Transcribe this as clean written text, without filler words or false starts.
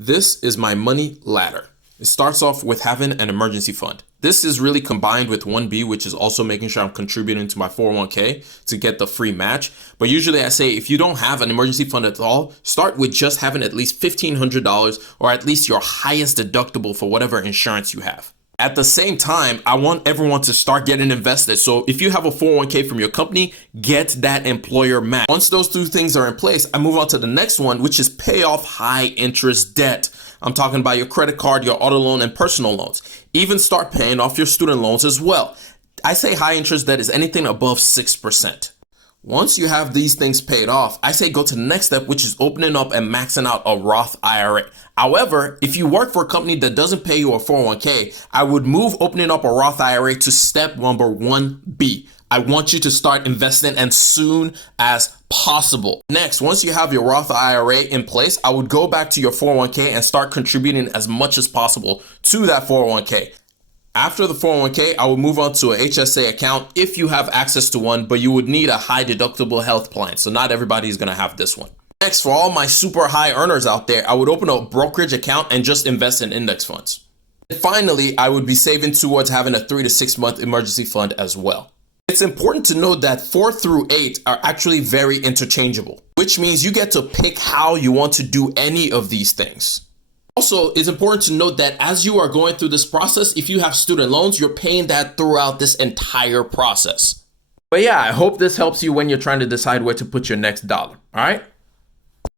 This is my money ladder. It starts off with having an emergency fund. This is really combined with 1B, which is also making sure I'm contributing to my 401k to get the free match. But usually I say if you don't have an emergency fund at all, start with just having at least $1,500 or at least your highest deductible for whatever insurance you have. At the same time, I want everyone to start getting invested. So if you have a 401k from your company, get that employer match. Once those two things are in place, I move on to the next one, which is pay off high interest debt. I'm talking about your credit card, your auto loan, and personal loans. Even start paying off your student loans as well. I say high interest debt is anything above 6%. Once you have these things paid off, I say go to the next step, which is opening up and maxing out a Roth IRA. However, if you work for a company that doesn't pay you a 401k, I would move opening up a Roth IRA to step number 1B. I want you to start investing as soon as possible. Next, once you have your Roth IRA in place, I would go back to your 401k and start contributing as much as possible to that 401k. After the 401k, I would move on to an HSA account if you have access to one, but you would need a high deductible health plan. So not everybody is going to have this one. Next, for all my super high earners out there, I would open a brokerage account and just invest in index funds. And finally, I would be saving towards having a 3 to 6 month emergency fund as well. It's important to note that 4 through 8 are actually very interchangeable, which means you get to pick how you want to do any of these things. Also, it's important to note that as you are going through this process, if you have student loans, you're paying that throughout this entire process. But yeah, I hope this helps you when you're trying to decide where to put your next dollar. All right.